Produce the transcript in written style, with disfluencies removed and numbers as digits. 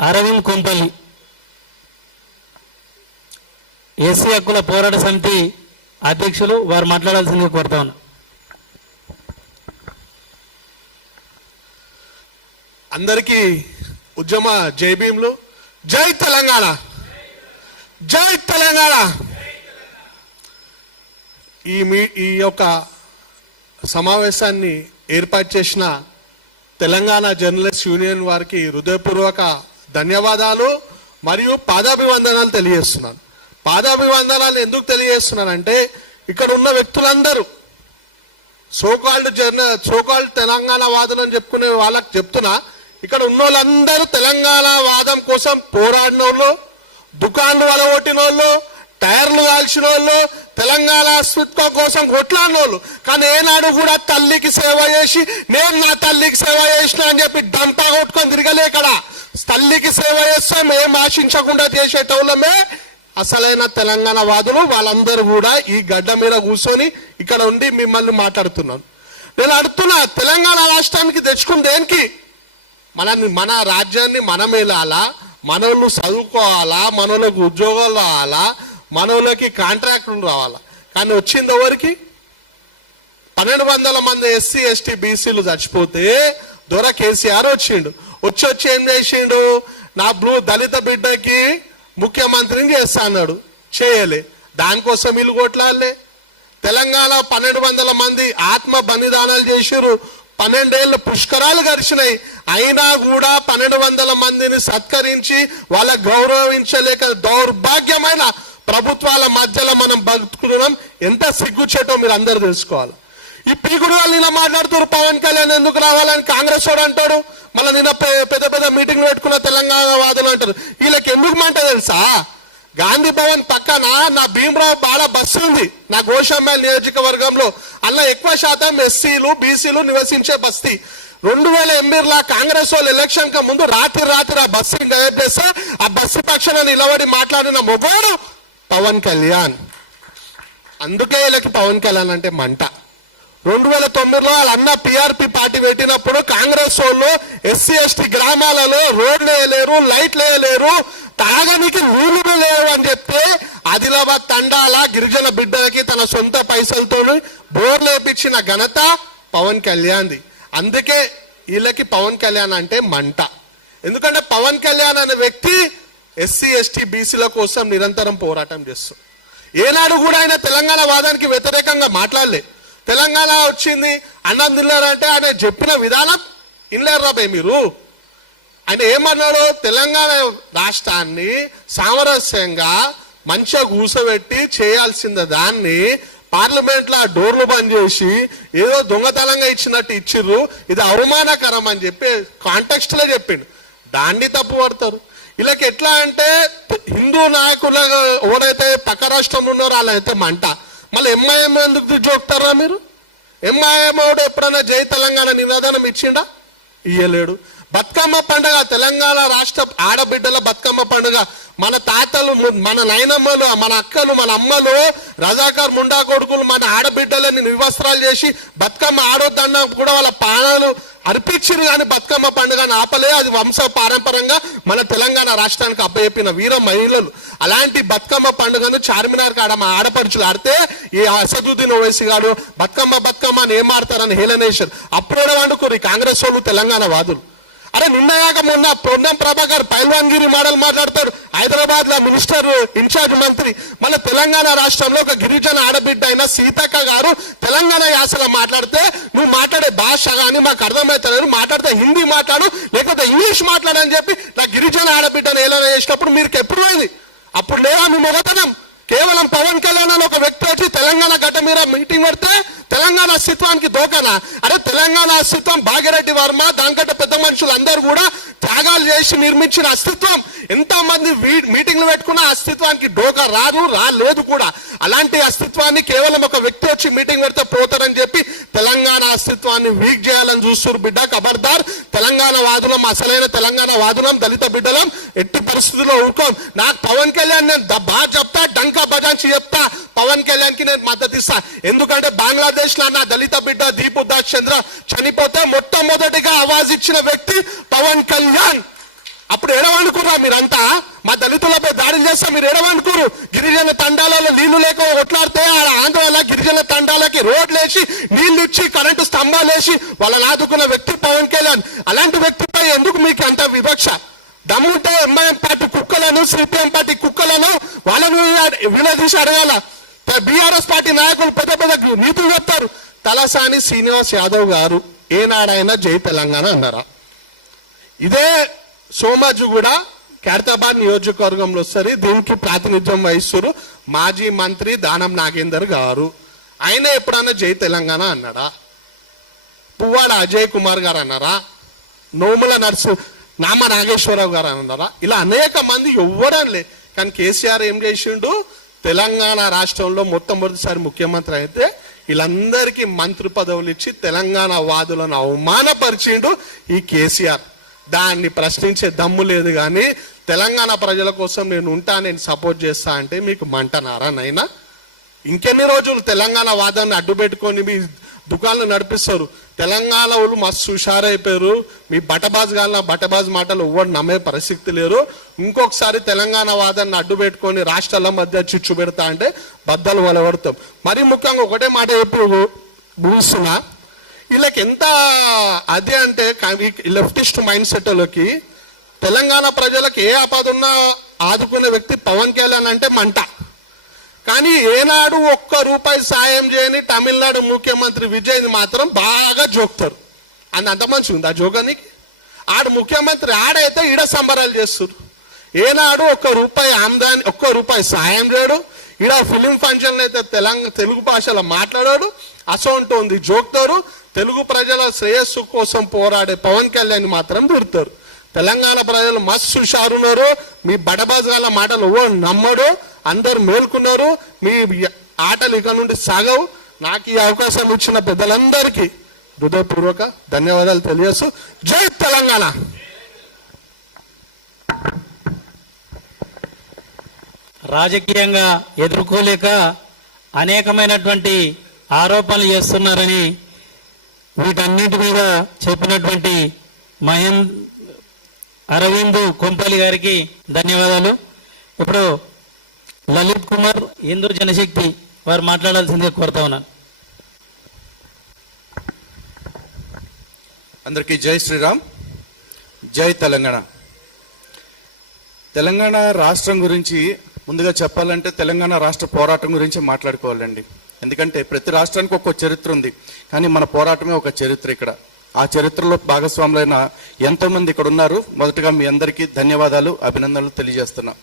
Arvind Kompally SC హక్కుల పోరాట సమితి అధ్యక్షులు, వారు మాట్లాడాల్సిందిగా కోరుతా ఉన్నా. అందరికీ ఉద్యమ జై భీములు. జై తెలంగాణ, జై తెలంగాణ. ఈ యొక్క సమావేశాన్ని ఏర్పాటు చేసిన తెలంగాణ జర్నలిస్ట్ యూనియన్ వారికి హృదయపూర్వక ధన్యవాదాలు మరియు పాదాభివందనాలు తెలియజేస్తున్నాను. పాదాభివందనాలు ఎందుకు తెలియజేస్తున్నానంటే, ఇక్కడ ఉన్న వ్యక్తులందరూ సోకాల్డ్ తెలంగాణ వాదం అని చెప్పుకునే వాళ్ళకి చెప్తున్నా, ఇక్కడ ఉన్న వాళ్ళందరూ తెలంగాణ వాదం కోసం పోరాడిన వాళ్ళు, దుకాన్లు వలగొట్టిన వాళ్ళు, టైర్లు కాల్చిన వాళ్ళు, తెలంగాణ అస్తిత్వం కోసం కొట్లాడిన వాళ్ళు. కానీ ఏనాడు కూడా తల్లికి సేవ చేసి నేను నా తల్లికి సేవ చేసిన అని చెప్పి డంపా కొట్టుకొని తిరగలే. ఇక్కడ తల్లికి సేవ చేస్తాం ఏం ఆశించకుండా చేసేటోళ్ళమే అసలైన తెలంగాణ వాదులు. వాళ్ళందరూ కూడా ఈ గడ్డ మీద కూర్చొని ఇక్కడ ఉండి మిమ్మల్ని మాట్లాడుతున్నాను. నేను అడుగుతున్నా, తెలంగాణ రాష్ట్రానికి తెచ్చుకుని దేనికి? మన రాజ్యాన్ని మనం వెళ్ళాలా, మనోళ్ళు చదువుకోవాలా, మనోళ్ళకి ఉద్యోగాలు రావాలా, మనోళ్ళకి కాంట్రాక్టులు రావాలా. కానీ వచ్చింది ఎవరికి? 1200 మంది ఎస్సీ ఎస్టీ బీసీలు చచ్చిపోతే దొర కేసీఆర్ వచ్చిండు. వచ్చి ఏం చేసిండు? నా దళిత బిడ్డకి ముఖ్యమంత్రిని చేస్తా అన్నాడు, చేయలే. దానికోసం వీళ్ళు కొట్లాడలే. తెలంగాణ 1200 మంది ఆత్మ బలిదానాలు చేసిరు. 12 ఏళ్ళు పుష్కరాలు గడిచినాయి. అయినా కూడా 1200 మందిని సత్కరించి వాళ్ళ గౌరవించలేక దౌర్భాగ్యమైన ప్రభుత్వాల మధ్యలో మనం బతుకుతున్నాం. ఎంత సిగ్గుచేటో మీరు అందరూ తెలుసుకోవాలి. ఈ పీకుడు వాళ్ళు ఇలా మాట్లాడుతారు, పవన్ కళ్యాణ్ ఎందుకు రావాలని కాంగ్రెస్ వాడు అంటాడు. మళ్ళీ నిన్న పెద్ద పెద్ద మీటింగ్లు పెట్టుకున్న తెలంగాణ వాదులు అంటారు. వీళ్ళకి ఎందుకు మాట తెలుసా? గాంధీ భవన్ పక్కన నా భీమరావు బాల బస్సు ఉంది, నా గోషామ్మ నియోజకవర్గంలో. అలా ఎక్కువ శాతం ఎస్సీలు బీసీలు నివసించే బస్తీ. 2008లో కాంగ్రెస్ వాళ్ళు ఎలక్షన్ కి ముందు రాత్రి ఆ బస్సుని గైడ్ చేస్తే ఆ బస్సు పక్షాన నిలబడి మాట్లాడిన మొగోడు పవన్ కళ్యాణ్. అందుకే వీళ్ళకి పవన్ కళ్యాణ్ అంటే మంట. 2009లో వాళ్ళ అన్న పిఆర్పి పార్టీ పెట్టినప్పుడు కాంగ్రెస్ వాళ్ళు ఎస్సీ ఎస్టీ గ్రామాలలో రోడ్లు వేయలేరు, లైట్లు వేయలేరు, తాగనికి నీళ్లు లేవు అని చెప్తే ఆదిలాబాద్ తండాల గిరిజన బిడ్డలకి తన సొంత పైసలతో బోర్లు వేపించిన ఘనత పవన్ కళ్యాణ్ది. అందుకే వీళ్ళకి పవన్ కళ్యాణ్ అంటే మంట. ఎందుకంటే పవన్ కళ్యాణ్ అనే వ్యక్తి ఎస్సీ ఎస్టీ బీసీల కోసం నిరంతరం పోరాటం చేస్తాడు. ఏనాడు కూడా ఆయన తెలంగాణ వాదానికి వ్యతిరేకంగా మాట్లాడలే. తెలంగాణ వచ్చింది అన్నం తిన్నారంటే ఆయన చెప్పిన విధానం ఇన్లేరు రాబే మీరు. ఆయన ఏమన్నాడు? తెలంగాణ రాష్ట్రాన్ని సామరస్యంగా మంచిగా కూసబెట్టి చేయాల్సిన దాన్ని పార్లమెంట్లో ఆ డోర్లు బంద్ చేసి ఏదో దొంగతనంగా ఇచ్చినట్టు ఇచ్చిర్రు, ఇది అవమానకరం అని చెప్పి కాంటెక్స్ట్ లో చెప్పిండు. దాన్ని తప్పు పడతారు. వీళ్ళకి ఎట్లా అంటే హిందూ నాయకులు ఎవరైతే పక్క రాష్ట్రంలో ఉన్నారో వాళ్ళైతే మంట. మళ్ళీ ఎంఐఎం ఎందుకు జోక్తారా మీరు? ఎంఐఎం ఎప్పుడైనా జై తెలంగాణ నినాదనం ఇచ్చిండా? ఇయ్యలేడు. బతుకమ్మ పండుగ, తెలంగాణ రాష్ట్ర ఆడబిడ్డల బతుకమ్మ పండుగ, మన తాతలు, మన నాయనమ్మలు, మన అక్కలు, మన అమ్మలు, రజాకార్ ముండా కొడుకులు మన ఆడబిడ్డలని నిర్వస్త్రాలు చేసి బతుకమ్మ ఆడొద్దన్నా కూడా వాళ్ళ ప్రాణాలు అర్పించారు. కానీ బతుకమ్మ పండుగను ఆపలే. అది వంశ పారంపరంగా మన తెలంగాణ రాష్ట్రానికి అప్పచెప్పిన వీర మహిళలు. అలాంటి బతుకమ్మ పండుగను చార్మినార్ కాడ మా ఆడపడుచులు ఆడితే ఈ అసదుద్దీన్ ఓవైసీ గారు బతుకమ్మ అని ఏం ఆడతారని హేళనేశారు. అప్పుడే వండుకోరు ఈ కాంగ్రెస్ వాళ్ళు తెలంగాణ వాదులు. అరే నిన్నగాక మొన్న పొన్నం ప్రభాకర్ పైల్వాన్గిరి మోడల్ మాట్లాడతారు. హైదరాబాద్ లో మినిస్టర్ ఇన్ఛార్జ్ మంత్రి. మన తెలంగాణ రాష్ట్రంలో ఒక గిరిజన ఆడబిడ్డ అయిన సీతక్క గారు తెలంగాణ యాసలో మాట్లాడితే నువ్వు మాట్లాడే భాష కానీ మాకు అర్థమవుతలేదు, మాట్లాడితే హిందీ మాట్లాడు లేకపోతే ఇంగ్లీష్ మాట్లాడని చెప్పి నా గిరిజన ఆడబిడ్డను ఏలైనా చేసినప్పుడు మీరు ఎప్పుడు పోయింది? అప్పుడు లేదా మీ మొగతనం? కేవలం పవన్ కళ్యాణ్ అని ఒక వ్యక్తి వచ్చి తెలంగాణ గడ్డ మీద మీటింగ్ పెడితే తెలంగాణ అస్తిత్వానికి దోకనా? అరే తెలంగాణ అస్తిత్వం భాగ్యరెడ్డి వర్మ దానికంటే పెద్ద మనుషులు అందరూ కూడా త్యాగాలు చేసి నిర్మించిన అస్తిత్వం. ఎంతమంది మీటింగ్లు పెట్టుకున్న అస్తిత్వానికి డోకా రాలేదు కూడా. అలాంటి అస్తిత్వాన్ని కేవలం ఒక వ్యక్తి వచ్చి మీటింగ్ పెడితే పోతారని చెప్పి తెలంగాణ అస్తిత్వాన్ని వీక్ చేయాలని చూస్తున్నారు. బిడ్డ ఖబర్దార్, తెలంగాణ వాదులం, అసలైన తెలంగాణ వాదులం, దళిత బిడ్డలం ఎట్టి పరిస్థితుల్లో ఊరుకోం. నాకు పవన్ కళ్యాణ్ నేను బాగా చెప్తా, డంకా బజాంచి చెప్తా, పవన్ కళ్యాణ్ కి నేను మద్దతు ఇస్తా. ఎందుకంటే బంగ్లాదేశ్ లో నా దళిత బిడ్డ దీపు దాస్ చంద్ర చనిపోతే మొట్టమొదటిగా ఆవాజ్ ఇచ్చిన వ్యక్తి పవన్ కళ్యాణ్. అప్పుడు ఎడవనుకురా మీరంతా? మా దళితులపై దాడులు చేస్తా మీరు ఎడవనుకురు? గిరిజన తండాలలో నీళ్లు లేక కొట్లాడితే ఆడ ఆంధ్రాల గిరిజన తండాలకి రోడ్లు వేసి నీళ్లు ఇచ్చి కరెంటు స్తంభాలు వేసి వాళ్ళని ఆదుకున్న వ్యక్తి పవన్ కళ్యాణ్. అలాంటి వ్యక్తిపై ఎందుకు మీకు అంత వివక్ష? దమ్ముంటే ఎంఐఎం పార్టీ కుక్కలను, సిపిఎం పార్టీ కుక్కలను వాళ్ళను వినదీసి అడగాల. బీఆర్ఎస్ పార్టీ నాయకులు పెద్ద పెద్ద నీతులు చెప్తారు. తలసాని శ్రీనివాస్ యాదవ్ గారు ఏనాడైనా జై తెలంగాణ అన్నారా? ఇదే సోమాజు కూడా ఖైరతాబాద్ నియోజకవర్గంలో వస్తారు. దీనికి ప్రాతినిధ్యం వహిస్తారు మాజీ మంత్రి దానం నాగేందర్ గారు. ఆయన ఎప్పుడన్నా జై తెలంగాణ అన్నాడా? పువ్వాడ అజయ్ కుమార్ గారు అన్నారా? నోముల నామ నాగేశ్వరరావు గారు అన్నారా? ఇలా అనేక మంది ఎవ్వరనిలే. కానీ కేసీఆర్ ఏం చేసిండు? తెలంగాణ రాష్ట్రంలో మొట్టమొదటిసారి ముఖ్యమంత్రి అయితే వీళ్ళందరికీ మంత్రి పదవులు ఇచ్చి తెలంగాణ వాదులను అవమానపరిచిండు ఈ కేసీఆర్. దాన్ని ప్రశ్నించే దమ్ము లేదు. కానీ తెలంగాణ ప్రజల కోసం నేను ఉంటా, నేను సపోర్ట్ చేస్తా అంటే మీకు మంటనారా నైనా? ఇంకెన్ని రోజులు తెలంగాణ వాదాన్ని అడ్డు పెట్టుకొని మీ దుకాణాలు నడిపిస్తారు? తెలంగాణ వాళ్ళు మస్తు హుషారైపోయారు. మీ బటబాజ్ మాటలు ఎవ్వరు నమ్మే పరిస్థితి లేరు. ఇంకొకసారి తెలంగాణ వాదాన్ని అడ్డు పెట్టుకొని రాష్ట్రాల మధ్య చిచ్చు పెడతా అంటే బద్దలు వలవడతాం. మరీ ముఖ్యంగా ఒకటే మాట చెప్పి ముగిస్తున్నా, వీళ్ళకి ఎంత అదే అంటే లెఫ్టిస్ట్ మైండ్ సెట్లకి తెలంగాణ ప్రజలకు ఏ ఆపద ఉన్నా ఆదుకునే వ్యక్తి పవన్ కళ్యాణ్ అంటే మంట. కానీ ఏనాడు ఒక్క రూపాయి సాయం చేయని తమిళనాడు ముఖ్యమంత్రి విజయ్ని మాత్రం బాగా జోక్తారు. అంత మంచి ఉంది ఆ జోగానికి. ఆడు ముఖ్యమంత్రి ఆడైతే ఈడ సంబరాలు చేస్తారు. ఏనాడు ఒక్క రూపాయి ఆమ్దాని, ఒక్క రూపాయి సాయం చేయడు. ఈడ ఫిలిం ఫంక్షన్ అయితే తెలుగు భాషలో మాట్లాడాడు. అసొంటోంది జోక్తారు. తెలుగు ప్రజల శ్రేయస్సు కోసం పోరాడే పవన్ కళ్యాణ్ మాత్రం తిడతారు. తెలంగాణ ప్రజలు మస్తు హుషారున్నారు. మీ బడబాజాల మాటలు ఓ నమ్మడు. అందరు మేల్కున్నారు. మీ ఆటలు ఇక నుండి సాగవు. నాకు ఈ అవకాశం ఇచ్చిన పెద్దలందరికీ హృదయపూర్వక ధన్యవాదాలు తెలియజేస్తూ జై తెలంగాణ. రాజకీయంగా ఎదుర్కోలేక అనేకమైనటువంటి ఆరోపణలు చేస్తున్నారని వీటన్నిటి మీద చెప్పినటువంటి అరవింద్ కొంపల్లి గారికి ధన్యవాదాలు. ఇప్పుడు లలిత్ కుమార్ హిందూ జనశక్తి వారు మాట్లాడాల్సిందే కోరుతా ఉన్నాను. అందరికీ జై శ్రీరామ్, జై తెలంగాణ. తెలంగాణ రాష్ట్రం గురించి ముందుగా చెప్పాలంటే తెలంగాణ రాష్ట్ర పోరాటం గురించి మాట్లాడుకోవాలండి. ఎందుకంటే ప్రతి రాష్ట్రానికి ఒక్కో చరిత్ర ఉంది, కానీ మన పోరాటమే ఒక చరిత్ర. ఇక్కడ ఆ చరిత్రలో భాగస్వాములైన ఎంతో మంది ఇక్కడ ఉన్నారు. మొదటగా మీ అందరికీ ధన్యవాదాలు, అభినందనలు తెలియజేస్తున్నా.